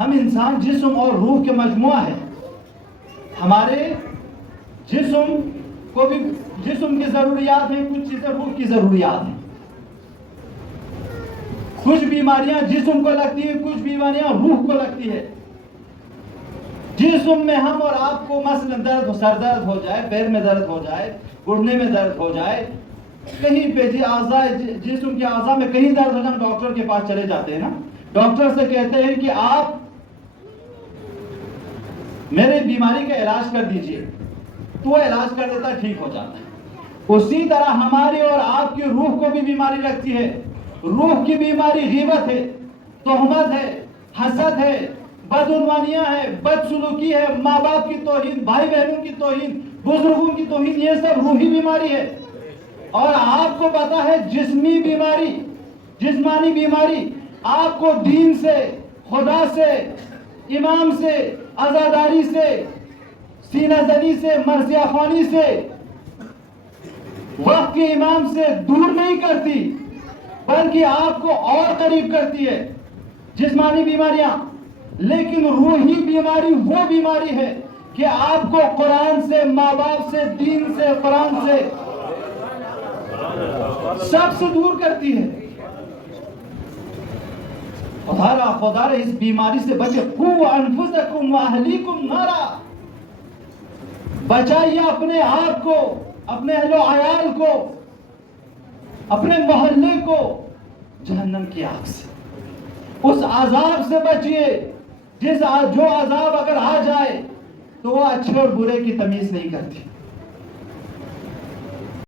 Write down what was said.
ہم انسان جسم اور روح کے مجموعہ ہے. ہمارے جسم کو بھی جسم کی ضروریات ہیں, کچھ چیزیں روح کی ضروریات ہیں. کچھ بیماریاں جسم کو لگتی ہیں, کچھ بیماریاں روح کو لگتی ہے. جسم میں ہم اور آپ کو مثلا سر درد ہو جائے, پیر میں درد ہو جائے, گھٹنے میں درد ہو جائے, کہیں پہ جسم کے اعضاء میں کہیں درد ہو جائے, ڈاکٹر کے پاس چلے جاتے ہیں نا. ڈاکٹر سے کہتے ہیں کہ آپ میرے بیماری کا علاج کر دیجئے, تو وہ علاج کر دیتا, ٹھیک ہو جاتا ہے. اسی طرح ہماری اور آپ کی روح کو بھی بیماری لگتی ہے. روح کی بیماری غیبت ہے, تہمت ہے, حسد ہے, بدعنوانیاں ہے, بدسلوکی ہے, ماں باپ کی توہین, بھائی بہنوں کی توہین, بزرگوں کی توہین, یہ سب روحی بیماری ہے. اور آپ کو پتا ہے جسمی بیماری, جسمانی بیماری آپ کو دین سے, خدا سے, امام سے, عزاداری سے, سینہ زنی سے, مرثیہ خوانی سے, وقت کے امام سے دور نہیں کرتی, بلکہ آپ کو اور قریب کرتی ہے جسمانی بیماریاں. لیکن روحی بیماری وہ بیماری ہے کہ آپ کو قرآن سے, ماں باپ سے, دین سے, قرآن سے, سب سے دور کرتی ہے. خدا اس بیماری سے بچے. قوا انفسکم واہلیکم نارا, بچائیے اپنے آپ کو, اپنے اہل و عیال کو, اپنے محلے کو جہنم کی آگ سے. اس عذاب سے بچیے جو عذاب اگر آ جائے تو وہ اچھے اور برے کی تمیز نہیں کرتی.